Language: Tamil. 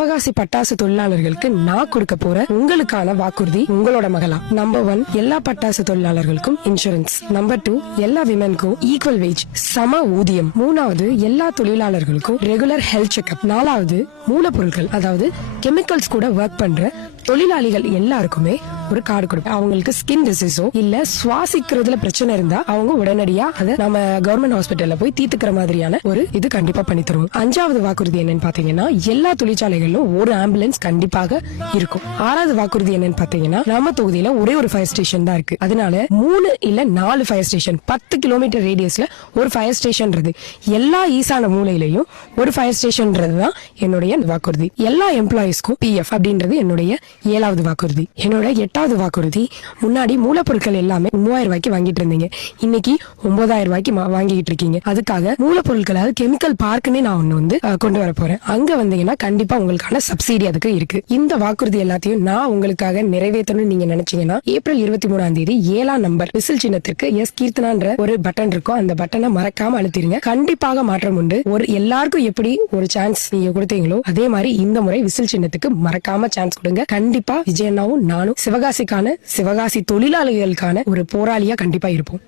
சிவகாசி பட்டாசு தொழிலாளர்களுக்கு நான் கொடுக்க போற உங்களுக்கான வாக்குறுதி உங்களோட மகளா. நம்பர் 1, எல்லா பட்டாசு தொழிலாளர்களுக்கும் இன்சூரன்ஸ். நம்பர் 2, எல்லா விமென்க்கும் ஈக்குவல் வேஜ், சம ஊதியம். 3வது, எல்லா தொழிலாளர்களுக்கும் ரெகுலர் ஹெல்த் செக்அப். 4வது, மூலப்பொருட்கள் அதாவது கெமிக்கல்ஸ் கூட ஒர்க் பண்ற தொழிலாளிகள் எல்லாருக்குமே ஒரு கார்டு கொடுப்பேன். அவங்களுக்கு ஸ்கின் டிசீஸோ இல்ல சுவாசிக்கிறதுல பிரச்சனை இருந்தா அவங்க உடனடியா அதை நம்ம கவர்மெண்ட் ஹாஸ்பிட்டல்ல போய் தீர்த்துக்கிற மாதிரியான ஒரு இது கண்டிப்பா பண்ணி தருவோம். 5வது வாக்குறுதி என்னன்னு பாத்தீங்கன்னா, எல்லா தொழிற்சாலைகளிலும் ஒரு ஆம்புலன்ஸ் கண்டிப்பாக இருக்கும். 6வது வாக்குறுதி என்னன்னு பாத்தீங்கன்னா, நம்ம தொகுதியில ஒரே ஒரு ஃபயர் ஸ்டேஷன் தான் இருக்கு. அதனால 3 இல்ல 4 ஃபயர் ஸ்டேஷன், 10 கிலோமீட்டர் ரேடியஸ்ல ஒரு ஃபயர் ஸ்டேஷன்றது, எல்லா ஈசான மூலையிலையும் ஒரு ஃபயர் ஸ்டேஷன்ன்றதுதான் என்னுடைய வாக்குறுதி. எல்லா எம்ப்ளாயிஸ்க்கும் PF அப்படின்றது என்னுடைய 7வது வாக்குறுதி. என்னோட 8வது வாக்குறுதி, முன்னாடி மூலப்பொருட்கள் எல்லாமே 3000 ரூபாய்க்கு வாங்கிட்டு இருந்தீங்க, இன்னைக்கு 9000 ரூபாய்க்கு வாங்கிட்டு இருக்கீங்க. அதுக்காக மூலப்பொருட்கள் அதாவது கெமிக்கல் பார்க்குன்னு நான் ஒண்ணு கொண்டு வர போறேன். அங்க வந்தீங்கன்னா கண்டிப்பா உங்களுக்கான சப்சிடி அதுக்கு இருக்கு. இந்த வாக்குறுதி எல்லாத்தையும் நான் உங்களுக்காக நிறைவேற்றணும்னு நீங்க நினைச்சீங்கன்னா, ஏப்ரல் 23ஆம் தேதி 7ஆம் நம்பர் விசில் சின்னத்திற்கு எஸ் கீர்த்தனான்ற ஒரு பட்டன் இருக்கும், அந்த பட்டனை மறக்காம அழுத்திருங்க. கண்டிப்பாக மாற்றம் உண்டு. எல்லாருக்கும் எப்படி ஒரு சான்ஸ் நீங்க கொடுத்தீங்களோ அதே மாதிரி இந்த முறை விசில் சின்னத்துக்கு மறக்காம சான்ஸ் கொடுங்க. கண்டிப்பா விஜயண்ணாவும் நானும் சிவகாசி தொழிலாளிகளுக்கான ஒரு போராளியா கண்டிப்பா இருப்போம்.